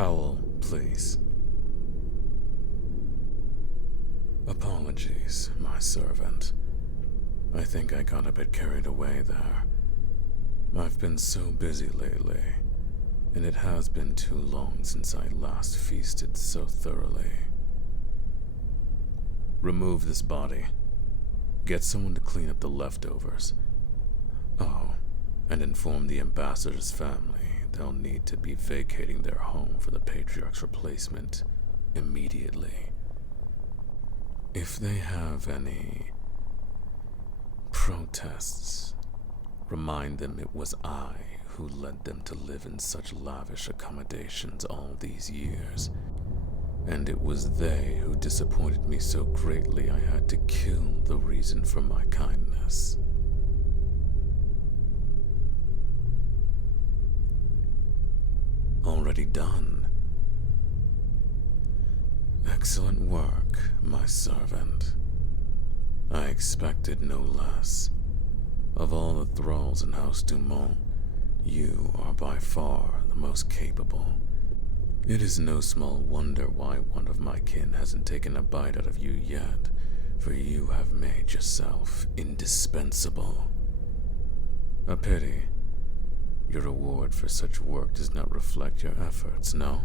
Towel, please. Apologies, my servant. I think I got a bit carried away there. I've been so busy lately, and it has been too long since I last feasted so thoroughly. Remove this body. Get someone to clean up the leftovers. Oh, and inform the ambassador's family they'll need to be vacating their home for the patriarch's replacement immediately. If they have any protests, remind them it was I who led them to live in such lavish accommodations all these years, and it was they who disappointed me so greatly I had to kill the reason for my kindness. Already done. Excellent work, my servant. I expected no less. Of all the thralls in House Dummon, you are by far the most capable. It is no small wonder why one of my kin hasn't taken a bite out of you yet, for you have made yourself indispensable. A pity. Your reward for such work does not reflect your efforts, no?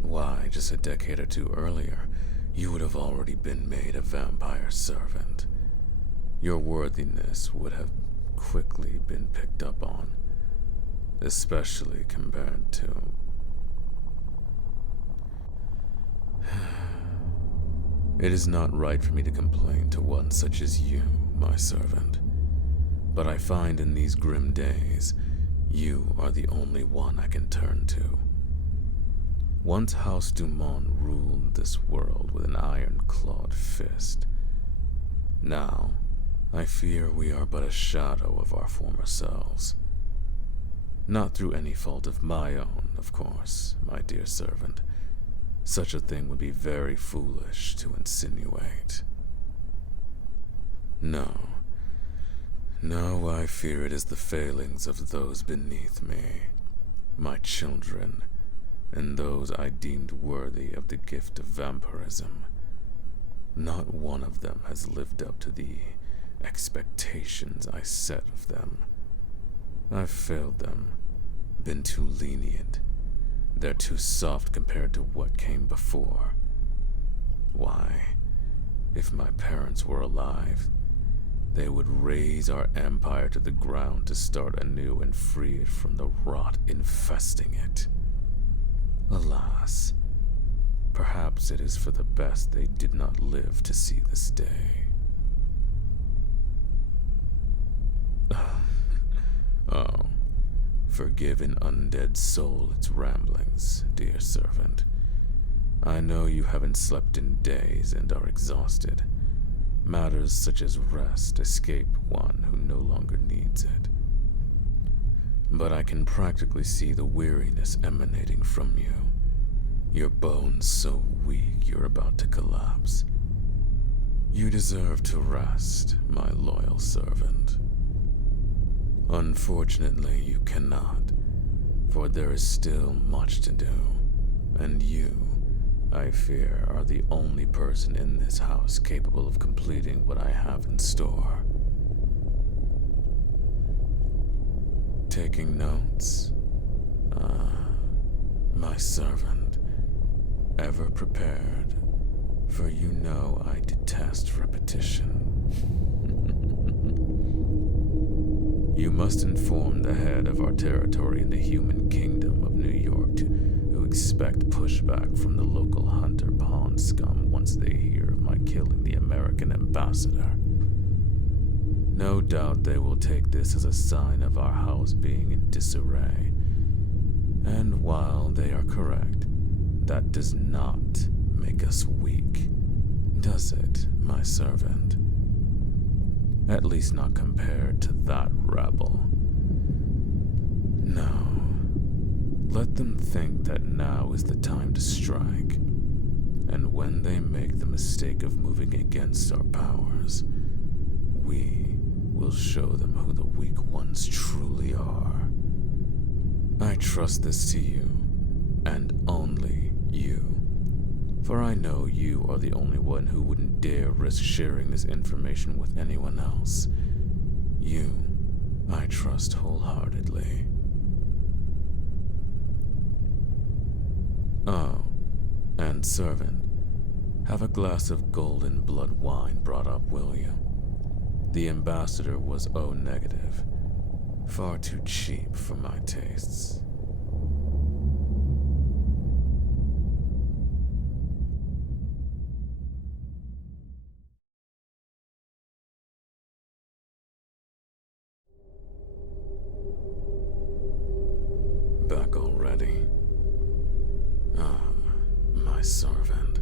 Why, just a decade or two earlier, you would have already been made a vampire servant. Your worthiness would have quickly been picked up on, especially compared to... It is not right for me to complain to one such as you, my servant. But I find in these grim days, you are the only one I can turn to. Once House Dummon ruled this world with an iron-clawed fist. Now, I fear we are but a shadow of our former selves. Not through any fault of my own, of course, my dear servant. Such a thing would be very foolish to insinuate. No, I fear it is the failings of those beneath me, my children, and those I deemed worthy of the gift of vampirism. Not one of them has lived up to the expectations I set of them. I've failed them, been too lenient. They're too soft compared to what came before. Why, if my parents were alive, they would raze our empire to the ground to start anew and free it from the rot infesting it. Alas, perhaps it is for the best they did not live to see this day. Oh, forgive an undead soul its ramblings, dear servant. I know you haven't slept in days and are exhausted. Matters such as rest escape one who no longer needs it. But I can practically see the weariness emanating from you. Your bones so weak you're about to collapse. You deserve to rest, my loyal servant. Unfortunately, you cannot, for there is still much to do, and you, I fear, are the only person in this house capable of completing what I have in store. Taking notes? My servant, ever prepared, for you know I detest repetition. You must inform the head of our territory in the human kingdom of New York who expect pushback from the local hunter pawn scum once they hear of my killing the American ambassador. No doubt they will take this as a sign of our house being in disarray. And while they are correct, that does not make us weak, does it, my servant? At least not compared to that rabble. No. Let them think that now is the time to strike. And when they make the mistake of moving against our powers, we will show them who the weak ones truly are. I trust this to you, and only you. For I know you are the only one who wouldn't dare risk sharing this information with anyone else. You, I trust wholeheartedly. Oh, and servant, have a glass of golden blood wine brought up, will you? The ambassador was O negative, far too cheap for my tastes. Back already? Ah, my servant.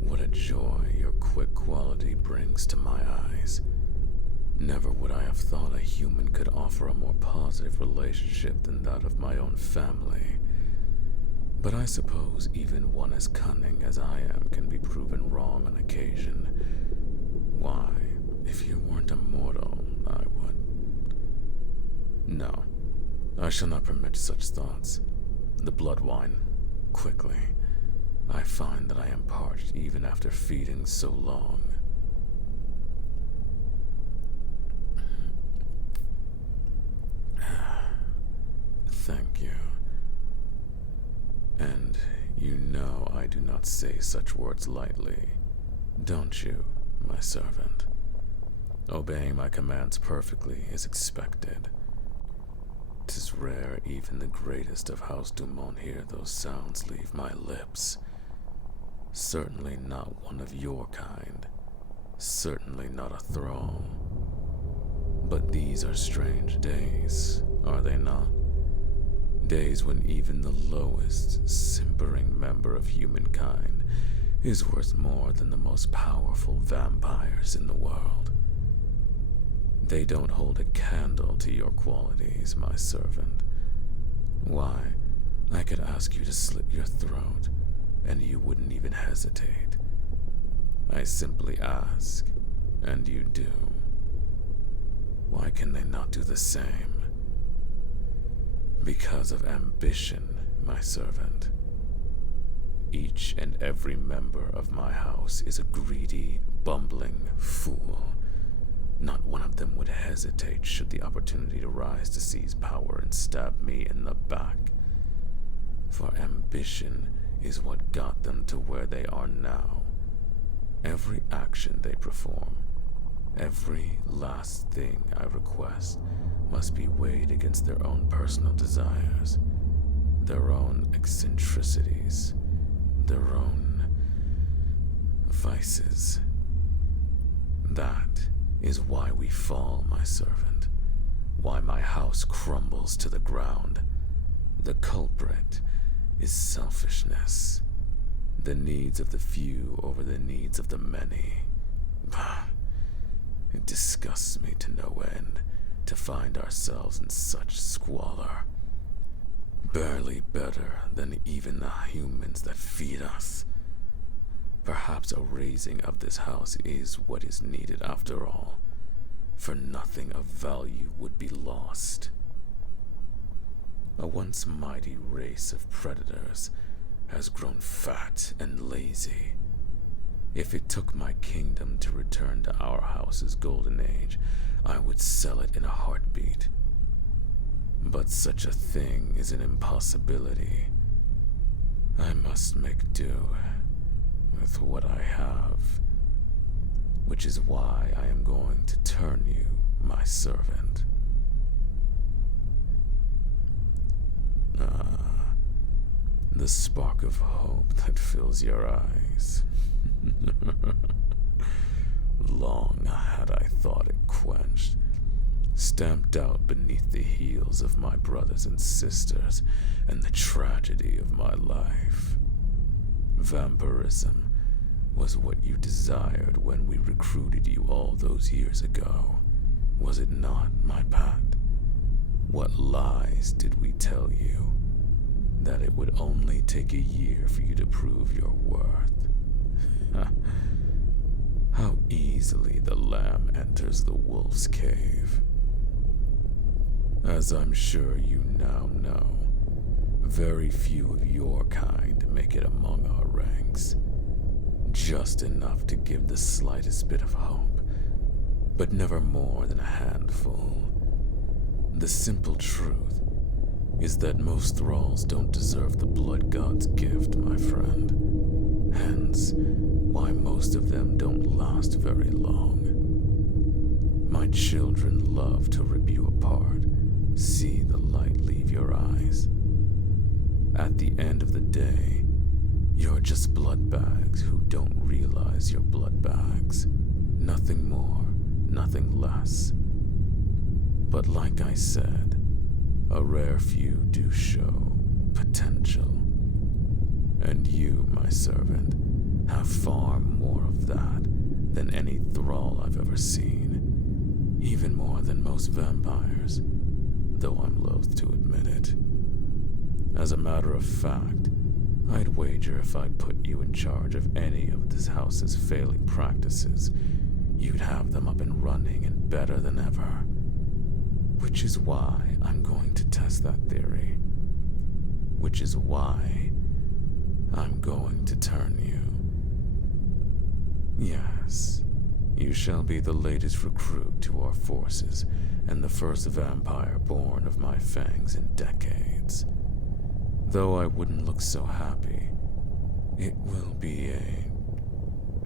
What a joy your quick quality brings to my eyes. Never would I have thought a human could offer a more positive relationship than that of my own family. But I suppose even one as cunning as I am can be proven wrong on occasion. Why, if you weren't immortal, I would. No, I shall not permit such thoughts. The blood wine, quickly. I find that I am parched even after feeding so long. Thank you. And you know I do not say such words lightly, don't you, my servant? Obeying my commands perfectly is expected. 'Tis rare even the greatest of House Dummon hear those sounds leave my lips. Certainly not one of your kind. Certainly not a thrall. But these are strange days, are they not? Days when even the lowest, simpering member of humankind is worth more than the most powerful vampires in the world. They don't hold a candle to your qualities, my servant. Why, I could ask you to slit your throat, and you wouldn't even hesitate. I simply ask, and you do. Why can they not do the same? Because of ambition, my servant. Each and every member of my house is a greedy, bumbling fool. Not one of them would hesitate should the opportunity arise to seize power and stab me in the back. For ambition is what got them to where they are now. Every action they perform, every last thing I request, must be weighed against their own personal desires, their own eccentricities, their own vices. That is why we fall, my servant, why my house crumbles to the ground. The culprit is selfishness, the needs of the few over the needs of the many. It disgusts me to no end to find ourselves in such squalor. Barely better than even the humans that feed us. Perhaps a raising of this house is what is needed after all, for nothing of value would be lost. A once mighty race of predators has grown fat and lazy. If it took my kingdom to return to our house's golden age, I would sell it in a heartbeat. But such a thing is an impossibility. I must make do with what I have, which is why I am going to turn you, my servant. The spark of hope that fills your eyes. Long had I thought it quenched, stamped out beneath the heels of my brothers and sisters and the tragedy of my life. Vampirism was what you desired when we recruited you all those years ago, was it not, my pet? What lies did we tell you? That it would only take a year for you to prove your worth. How easily the lamb enters the wolf's cave. As I'm sure you now know, Very few of your kind make it among our ranks. Just enough to give the slightest bit of hope, but never more than a handful. The simple truth is that most thralls don't deserve the blood god's gift, my friend. Hence, why most of them don't last very long. My children love to rip you apart, see the light leave your eyes. At the end of the day, you're just blood bags who don't realize you're blood bags. Nothing more, nothing less. But like I said, a rare few do show potential. And you, my servant, have far more of that than any thrall I've ever seen. Even more than most vampires, though I'm loath to admit it. As a matter of fact, I'd wager if I'd put you in charge of any of this house's failing practices, you'd have them up and running and better than ever. Which is why I'm going to test that theory. Which is why I'm going to turn you. Yes, you shall be the latest recruit to our forces and the first vampire born of my fangs in decades. Though I wouldn't look so happy, it will be a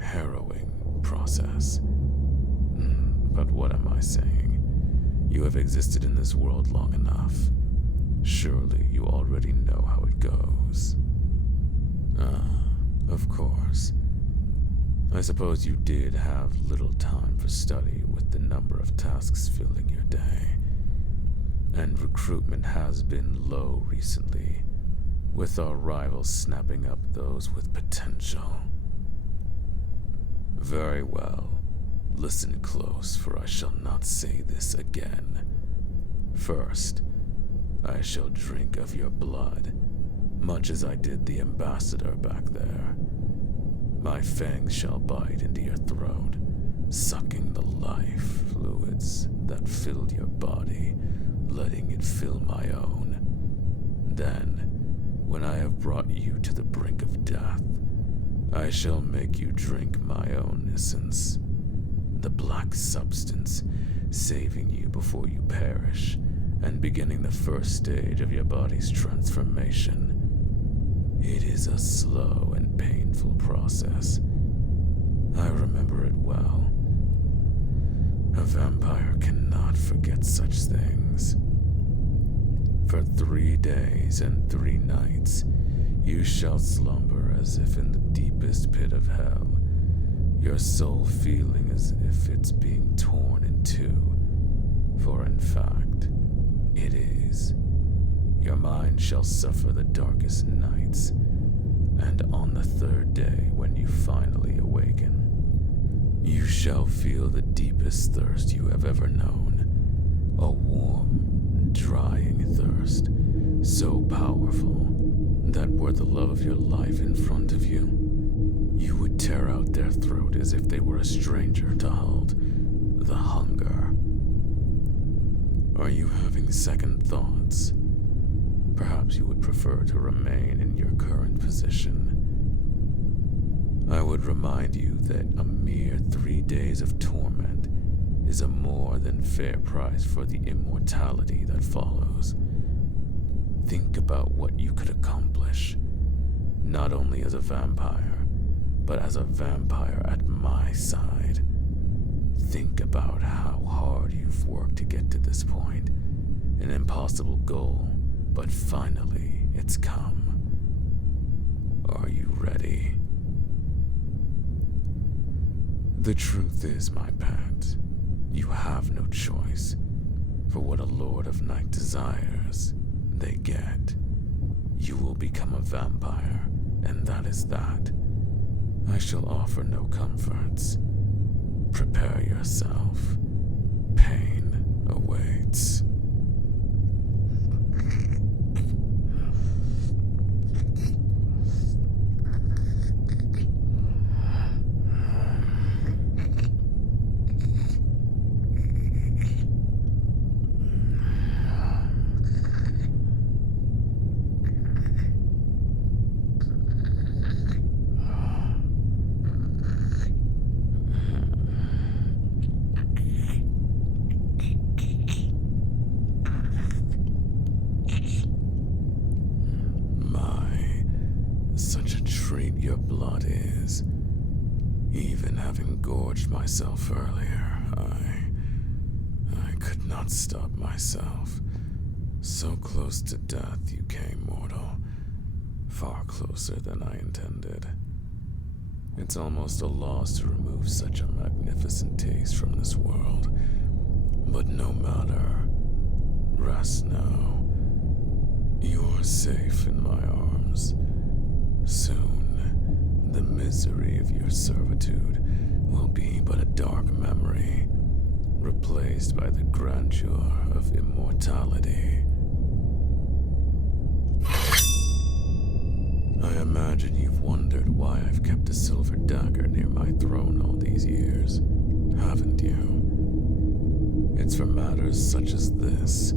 harrowing process. But what am I saying? You have existed in this world long enough. Surely you already know how it goes. Of course. I suppose you did have little time for study with the number of tasks filling your day. And recruitment has been low recently, with our rivals snapping up those with potential. Very well. Listen close, for I shall not say this again. First, I shall drink of your blood, much as I did the ambassador back there. My fangs shall bite into your throat, sucking the life fluids that filled your body, letting it fill my own. Then, when I have brought you to the brink of death, I shall make you drink my own essence. The black substance, saving you before you perish, and beginning the first stage of your body's transformation. It is a slow and painful process. I remember it well. A vampire cannot forget such things. For 3 days and 3 nights, you shall slumber as if in the deepest pit of hell, your soul feeling as if it's being torn in two, for in fact, it is. Your mind shall suffer the darkest nights, and on the 3rd day, when you finally awaken, you shall feel the deepest thirst you have ever known, a warm, drying thirst, so powerful that were the love of your life in front of you, you would tear out their throat as if they were a stranger to halt the hunger. Are you having second thoughts? Perhaps you would prefer to remain in your current position. I would remind you that a mere 3 days of torment is a more than fair price for the immortality that follows. Think about what you could accomplish, not only as a vampire, but as a vampire at my side. Think about how hard you've worked to get to this point. An impossible goal, but finally it's come. Are you ready? The truth is, my pet, you have no choice. For what a Lord of Night desires, they get. You will become a vampire, and that is that. I shall offer no comforts. Prepare yourself. Pain awaits. treat your blood is. Even having gorged myself earlier, I could not stop myself. So close to death you came, mortal. Far closer than I intended. It's almost a loss to remove such a magnificent taste from this world. But no matter. Rest now. You're safe in my arms. Soon, the misery of your servitude will be but a dark memory, replaced by the grandeur of immortality. I imagine you've wondered why I've kept a silver dagger near my throne all these years, haven't you? It's for matters such as this.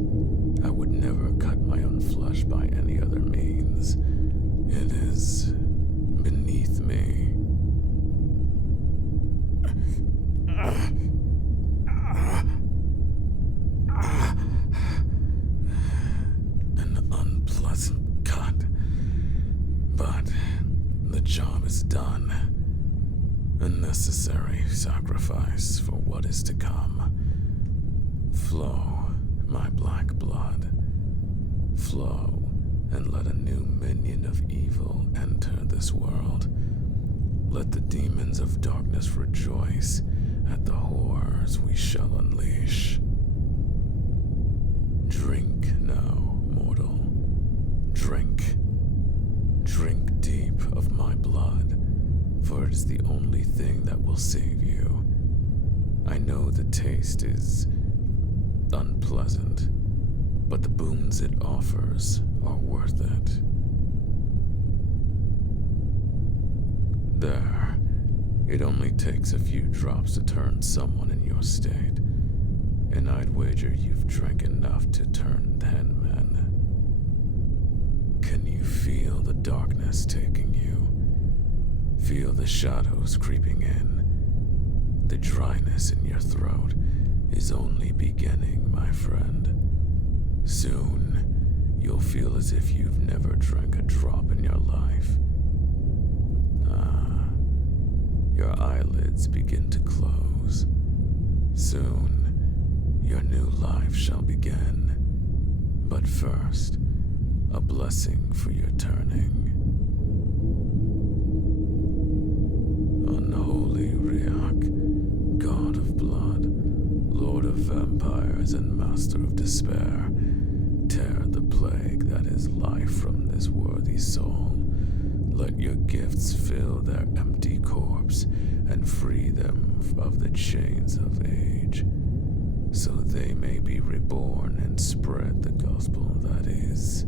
I would never cut my own flesh by any other means. It is beneath me. An unpleasant cut. But the job is done. A necessary sacrifice for what is to come. Flow, my black blood. Flow, and let a new minion of evil enter this world. Let the demons of darkness rejoice at the horrors we shall unleash. Drink now, mortal. Drink. Drink deep of my blood, for it is the only thing that will save you. I know the taste is unpleasant, but the boons it offers are worth it. There, it only takes a few drops to turn someone in your state, and I'd wager you've drank enough to turn 10 men. Can you feel the darkness taking you? Feel the shadows creeping in? The dryness in your throat is only beginning, my friend. Soon, you'll feel as if you've never drank a drop in your life. Your eyelids begin to close. Soon, your new life shall begin. But first, a blessing for your turning. Unholy Riak, god of blood, lord of vampires and master of despair, tear the plague that is life from this worthy soul. Let your gifts fill their empty corpse and free them of the chains of age, so they may be reborn and spread the gospel that is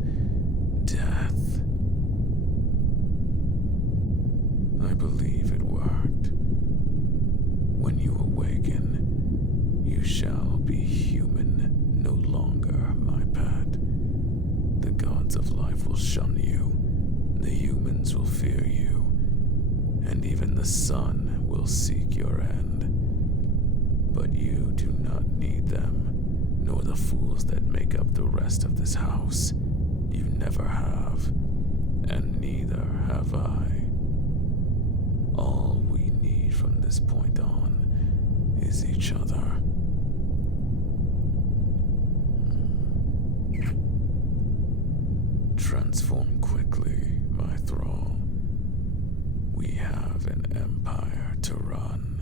death. I believe it worked. When you awaken, you shall be human no longer, my pet. The gods of life will shun you, the humans will fear you, and even the sun will seek your end. But you do not need them, nor the fools that make up the rest of this house. You never have, and neither have I. All we need from this point on is each other. Transform quickly, my thrall. We have an empire to run.